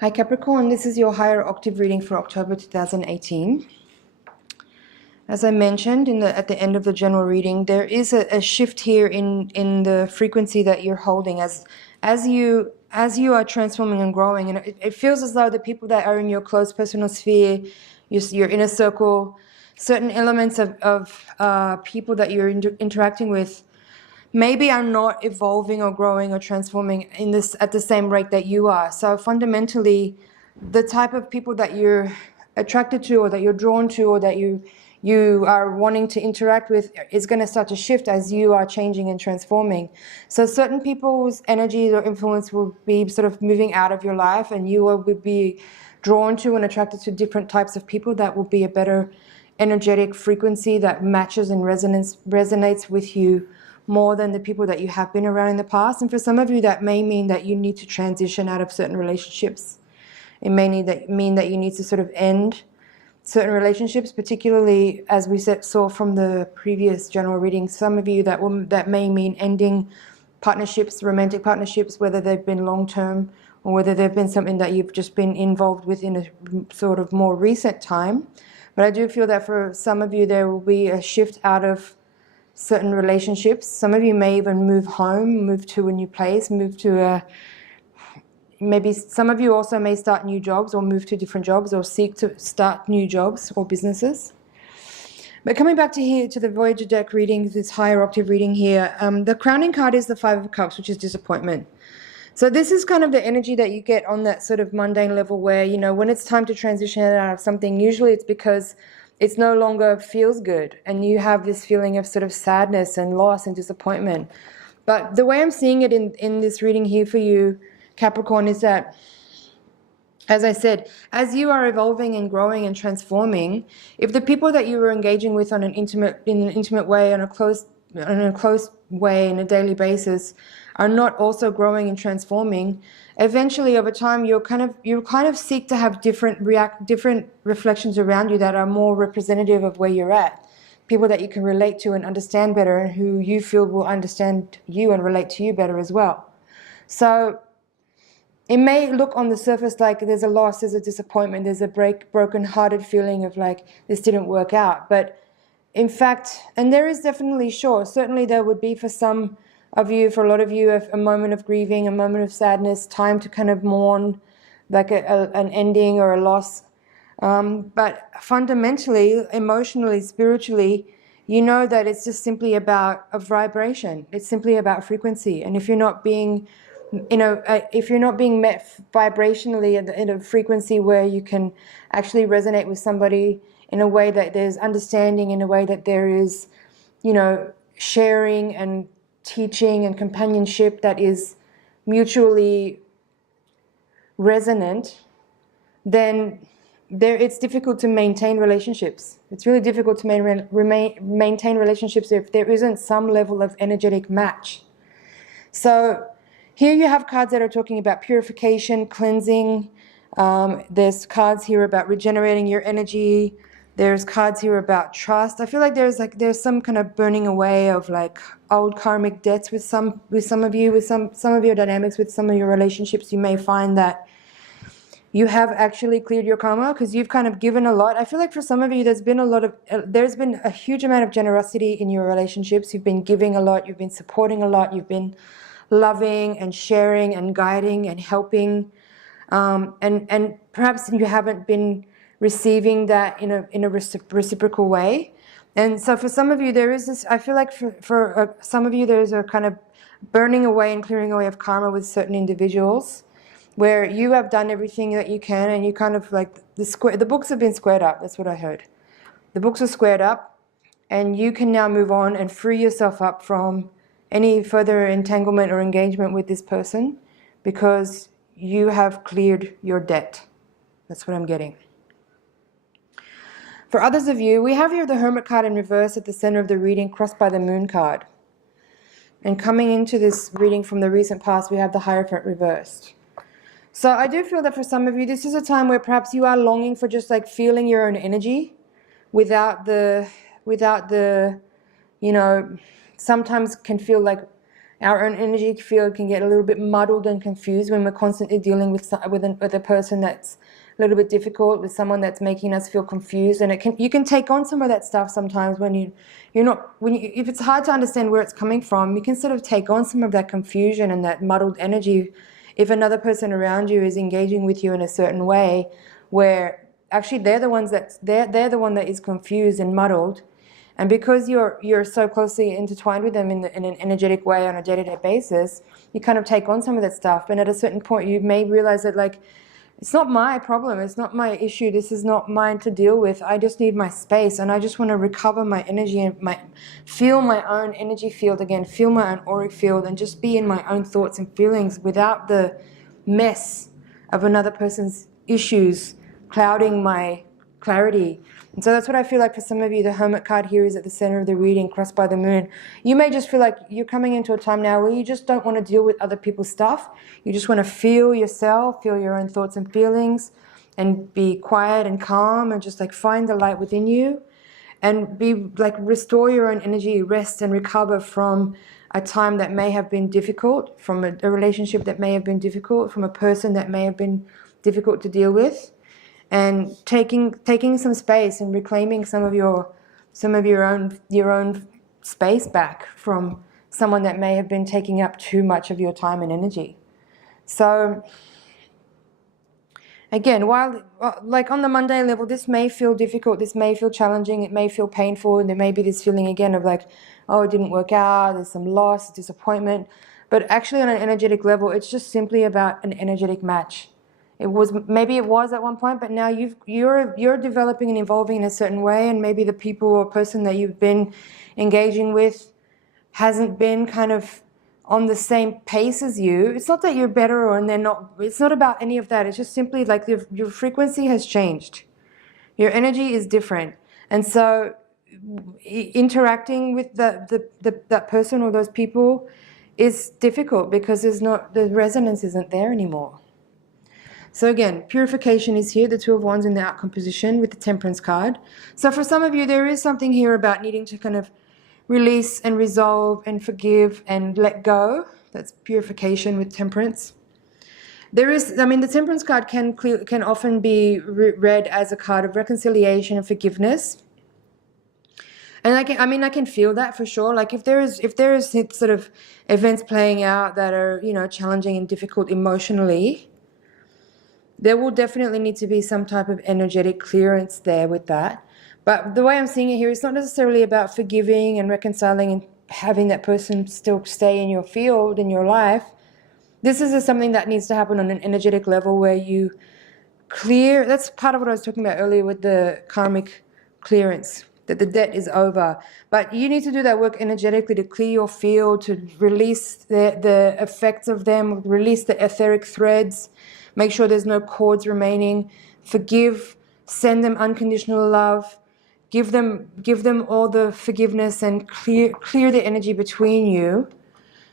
Hi Capricorn, this is your higher octave reading for October 2018. As I mentioned at the end of the general reading, there is a shift here in the frequency that you're holding as you are transforming and growing, and it feels as though the people that are in your close personal sphere, your inner circle, certain elements of people that you're interacting with, maybe are not evolving or growing or transforming at the same rate that you are. So fundamentally, the type of people that you're attracted to or that you're drawn to or that you are wanting to interact with is going to start to shift as you are changing and transforming. So certain people's energies or influence will be sort of moving out of your life, and you will be drawn to and attracted to different types of people that will be a better energetic frequency that matches and resonates with you more than the people that you have been around in the past. And for some of you, that may mean that you need to transition out of certain relationships. It may mean that you need to sort of end certain relationships, particularly as we saw from the previous general reading. Some of you, that may mean ending partnerships, romantic partnerships, whether they've been long-term or whether they've been something that you've just been involved with in a sort of more recent time. But I do feel that for some of you, there will be a shift out of certain relationships. Some of you may even move home, move to a new place, maybe some of you also may start new jobs or move to different jobs or seek to start new jobs or businesses. But coming back to the Voyager deck reading, this higher octave reading here, the crowning card is the Five of Cups, which is disappointment. So this is kind of the energy that you get on that sort of mundane level where, when it's time to transition out of something, usually it's because it's no longer feels good and you have this feeling of sort of sadness and loss and disappointment. But the way I'm seeing it in this reading here for you, Capricorn, is that, as I said, as you are evolving and growing and transforming, if the people that you were engaging with in an intimate way, on a close way, in a daily basis, are not also growing and transforming, eventually over time you kind of seek to have different reflections around you that are more representative of where you're at. People that you can relate to and understand better, and who you feel will understand you and relate to you better as well. So it may look on the surface like there's a loss, there's a disappointment, there's a broken-hearted feeling of like this didn't work out. But in fact, and there is definitely, certainly there would be for some of you, for a lot of you, a moment of grieving, a moment of sadness, time to kind of mourn like an ending or a loss. But fundamentally, emotionally, spiritually, you know that it's just simply about a vibration. It's simply about frequency. And if you're not being if you're not being met vibrationally in a frequency where you can actually resonate with somebody in a way that there's understanding, in a way that there is, sharing and teaching and companionship that is mutually resonant, then it's difficult to maintain relationships. It's really difficult to maintain relationships if there isn't some level of energetic match. So here you have cards that are talking about purification, cleansing. There's cards here about regenerating your energy. There's cards here about trust. I feel like there's some kind of burning away of like old karmic debts with some of you, with some of your dynamics, with some of your relationships. You may find that you have actually cleared your karma because you've kind of given a lot. I feel like for some of you, there's been a huge amount of generosity in your relationships. You've been giving a lot. You've been supporting a lot. You've been loving and sharing and guiding and helping, and perhaps you haven't been receiving that in a reciprocal way. And so for some of you, there is this, I feel like for some of you, there's a kind of burning away and clearing away of karma with certain individuals where you have done everything that you can, and you kind of like the books have been squared up. That's what I heard. The books are squared up, and you can now move on and free yourself up from any further entanglement or engagement with this person because you have cleared your debt. That's what I'm getting. For others of you, we have here the Hermit card in reverse at the center of the reading, crossed by the Moon card. And coming into this reading from the recent past, we have the Hierophant reversed. So I do feel that for some of you, this is a time where perhaps you are longing for just like feeling your own energy without the sometimes can feel like Our own energy field can get a little bit muddled and confused when we're constantly dealing with a person that's a little bit difficult, with someone that's making us feel confused. And you can take on some of that stuff sometimes if it's hard to understand where it's coming from. You can sort of take on some of that confusion and that muddled energy if another person around you is engaging with you in a certain way, where actually they're the one that is confused and muddled. And because you're so closely intertwined with them in an energetic way on a day-to-day basis, you kind of take on some of that stuff. And at a certain point, you may realize that, like, it's not my problem, it's not my issue, this is not mine to deal with. I just need my space, and I just want to recover my energy and feel my own energy field again, feel my own auric field, and just be in my own thoughts and feelings without the mess of another person's issues clouding my clarity. And so that's what I feel like for some of you. The Hermit card here is at the center of the reading, crossed by the moon. You may just feel like you're coming into a time now where you just don't want to deal with other people's stuff. You just want to feel yourself, feel your own thoughts and feelings, and be quiet and calm, and just like find the light within you, and be like restore your own energy, rest and recover from a time that may have been difficult, from a relationship that may have been difficult, from a person that may have been difficult to deal with. And taking some space and reclaiming some of your own space back from someone that may have been taking up too much of your time and energy. So again, while like on the Monday level, this may feel difficult, this may feel challenging, it may feel painful, and there may be this feeling again of like, oh, it didn't work out, there's some loss, disappointment. But actually on an energetic level, it's just simply about an energetic match. Maybe it was at one point, but now you're developing and evolving in a certain way, and maybe the people or person that you've been engaging with hasn't been kind of on the same pace as you. It's not that you're better and they're not. It's not about any of that. It's just simply like your frequency has changed. Your energy is different, and so interacting with that person or those people is difficult because the resonance isn't there anymore. So again, purification is here, the Two of Wands in the outcome position with the Temperance card. So for some of you, there is something here about needing to kind of release and resolve and forgive and let go. That's purification with Temperance. The Temperance card can often be read as a card of reconciliation and forgiveness. And I can feel that for sure. Like if there is sort of events playing out that are, challenging and difficult emotionally, there will definitely need to be some type of energetic clearance there with that. But the way I'm seeing it here, it's not necessarily about forgiving and reconciling and having that person still stay in your field, in your life. This is something that needs to happen on an energetic level where you clear. That's part of what I was talking about earlier with the karmic clearance, that the debt is over. But you need to do that work energetically to clear your field, to release the effects of them, release the etheric threads. Make sure there's no cords remaining. Forgive, send them unconditional love. Give them all the forgiveness and clear the energy between you.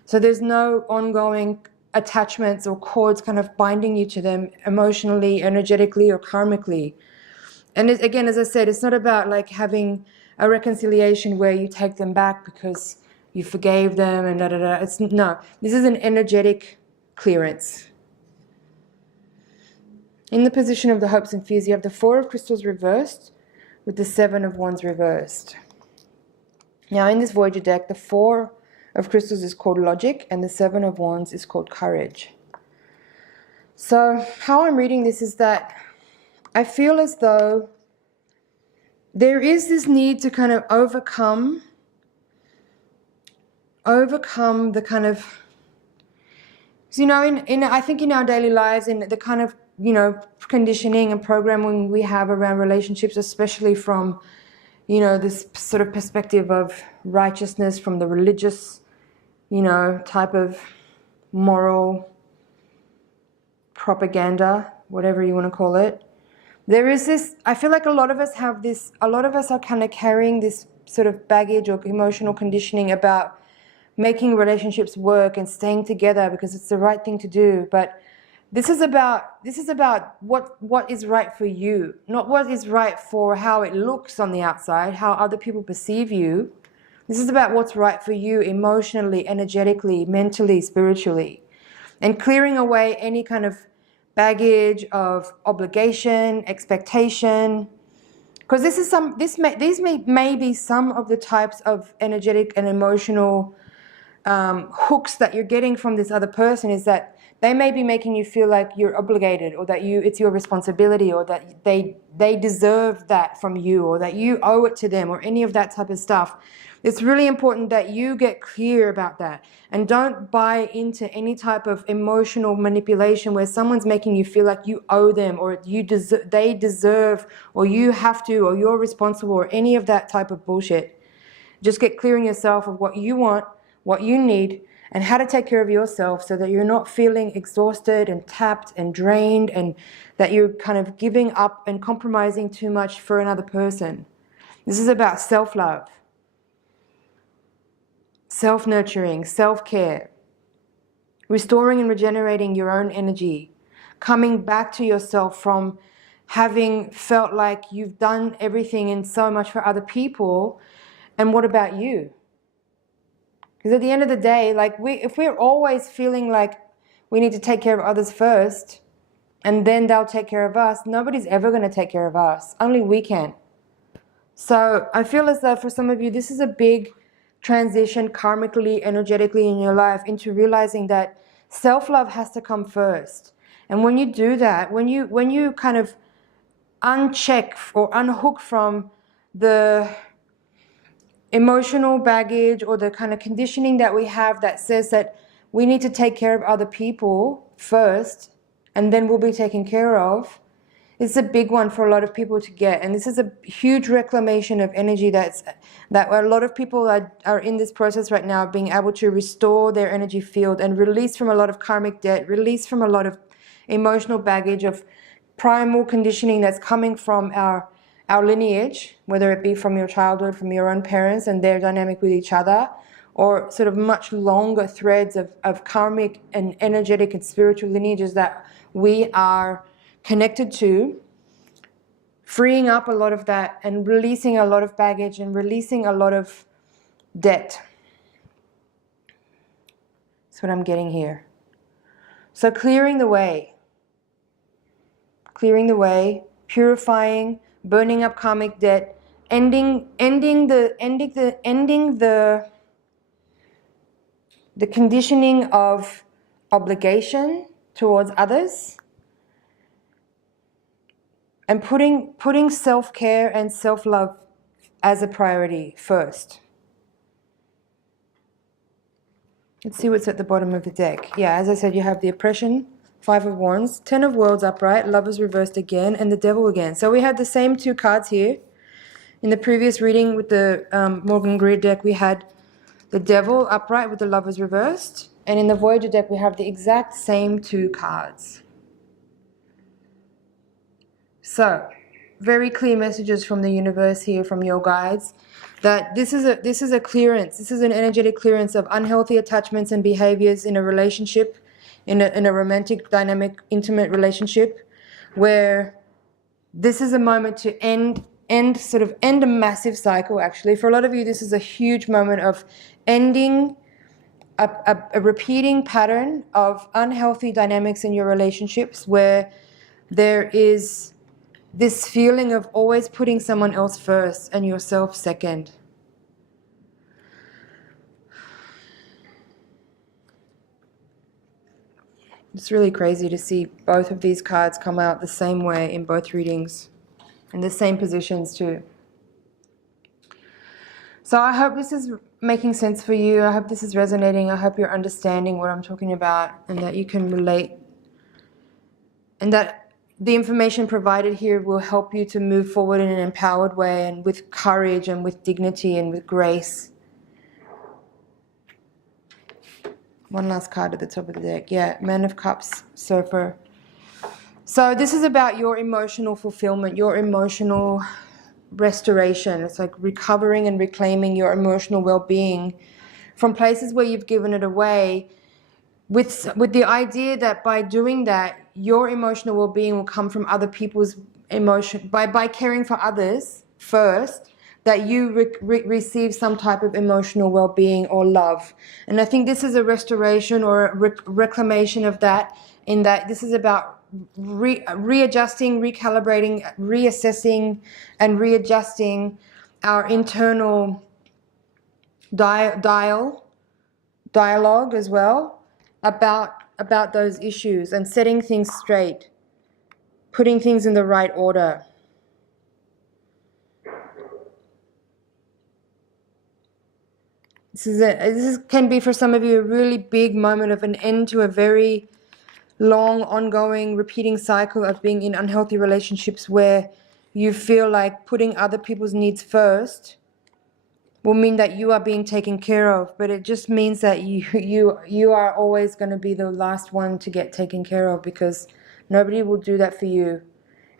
So there's no ongoing attachments or cords kind of binding you to them emotionally, energetically, or karmically. And again, as I said, it's not about like having a reconciliation where you take them back because you forgave them and da-da-da. No, this is an energetic clearance. In the position of the hopes and fears, you have the Four of Crystals reversed with the Seven of Wands reversed. Now in this Voyager deck, the Four of Crystals is called logic and the Seven of Wands is called courage. So how I'm reading this is that I feel as though there is this need to kind of overcome the kind of, I think in our daily lives, in the kind of conditioning and programming we have around relationships, especially from, this sort of perspective of righteousness, from the religious, type of moral propaganda, whatever you want to call it. There is this, I feel like a lot of us are kind of carrying this sort of baggage or emotional conditioning about making relationships work and staying together because it's the right thing to do. But this is about what is right for you, not what is right for how it looks on the outside, how other people perceive you. This is about what's right for you emotionally, energetically, mentally, spiritually. And clearing away any kind of baggage of obligation, expectation. Because these may be some of the types of energetic and emotional hooks that you're getting from this other person, is that they may be making you feel like you're obligated, or that it's your responsibility, or that they deserve that from you, or that you owe it to them, or any of that type of stuff. It's really important that you get clear about that and don't buy into any type of emotional manipulation where someone's making you feel like you owe them, or they deserve, or you have to, or you're responsible, or any of that type of bullshit. Just get clear in yourself of what you want, what you need, and how to take care of yourself so that you're not feeling exhausted and tapped and drained, and that you're kind of giving up and compromising too much for another person. This is about self-love, self-nurturing, self-care, restoring and regenerating your own energy, coming back to yourself from having felt like you've done everything and so much for other people, and what about you? Because at the end of the day, like if we're always feeling like we need to take care of others first and then they'll take care of us, nobody's ever going to take care of us. Only we can. So I feel as though for some of you, this is a big transition karmically, energetically in your life, into realizing that self-love has to come first. And when you do that, when you kind of uncheck or unhook from the emotional baggage or the kind of conditioning that we have that says that we need to take care of other people first and then we'll be taken care of, it's a big one for a lot of people to get. And this is a huge reclamation of energy that a lot of people are in this process right now, being able to restore their energy field and release from a lot of karmic debt, release from a lot of emotional baggage of primal conditioning that's coming from our lineage, whether it be from your childhood, from your own parents and their dynamic with each other, or sort of much longer threads of karmic and energetic and spiritual lineages that we are connected to, freeing up a lot of that and releasing a lot of baggage and releasing a lot of debt. That's what I'm getting here. So clearing the way, purifying, burning up karmic debt, ending the conditioning of obligation towards others, and putting self-care and self-love as a priority first. Let's see what's at the bottom of the deck. Yeah, as I said, you have the oppression, 5 of Wands, 10 of Worlds upright, Lovers reversed again, and the Devil again. So we had the same 2 cards here. In the previous reading with the Morgan Greer deck, we had the Devil upright with the Lovers reversed. And in the Voyager deck, we have the exact same 2 cards. So, very clear messages from the universe here, from your guides, that this is a clearance. This is an energetic clearance of unhealthy attachments and behaviors in a relationship, in a romantic, dynamic, intimate relationship, where this is a moment to end a massive cycle. Actually, for a lot of you, this is a huge moment of ending a repeating pattern of unhealthy dynamics in your relationships, where there is this feeling of always putting someone else first and yourself second. It's really crazy to see both of these cards come out the same way in both readings, in the same positions too. So I hope this is making sense for you. I hope this is resonating. I hope you're understanding what I'm talking about and that you can relate, and that the information provided here will help you to move forward in an empowered way and with courage and with dignity and with grace. One last card at the top of the deck. Yeah, Man of Cups, Surfer. So this is about your emotional fulfillment, your emotional restoration. It's like recovering and reclaiming your emotional well-being from places where you've given it away, with the idea that by doing that, your emotional well-being will come from other people's emotion. By caring for others first, that you receive some type of emotional well-being or love. And I think this is a restoration or a reclamation of that, in that this is about readjusting, recalibrating, reassessing, and readjusting our internal dialogue as well about those issues, and setting things straight, putting things in the right order. This can be for some of you a really big moment of an end to a very long, ongoing, repeating cycle of being in unhealthy relationships where you feel like putting other people's needs first will mean that you are being taken care of, but it just means that you are always going to be the last one to get taken care of, because nobody will do that for you.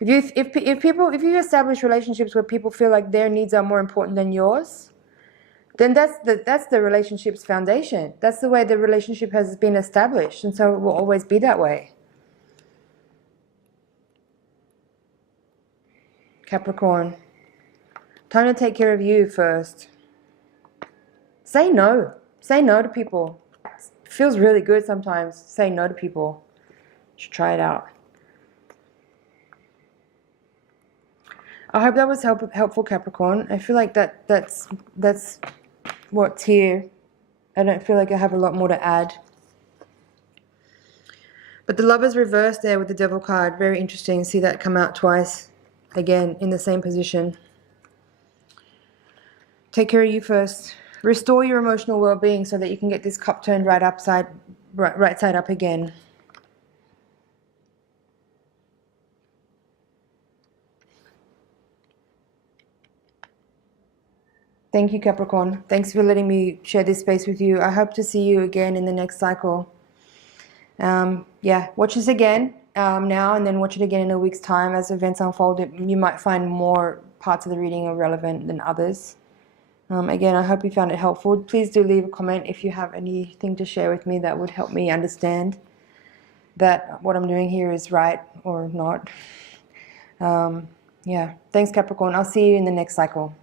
If you establish relationships where people feel like their needs are more important than yours, then that's the relationship's foundation. That's the way the relationship has been established, and so it will always be that way. Capricorn, time to take care of you first. Say no. Say no to people. It feels really good sometimes. Say no to people. You should try it out. I hope that was helpful, Capricorn. I feel like that's what's here. I don't feel like I have a lot more to add. But the Lover's reversed there with the Devil card. Very interesting. See that come out twice. Again, in the same position. Take care of you first. Restore your emotional well-being so that you can get this cup turned right side up again. Thank you, Capricorn. Thanks for letting me share this space with you. I hope to see you again in the next cycle. Yeah, watch this again now, and then watch it again in a week's time. As events unfold, you might find more parts of the reading are relevant than others. Again, I hope you found it helpful. Please do leave a comment if you have anything to share with me that would help me understand that what I'm doing here is right or not. Yeah, thanks, Capricorn. I'll see you in the next cycle.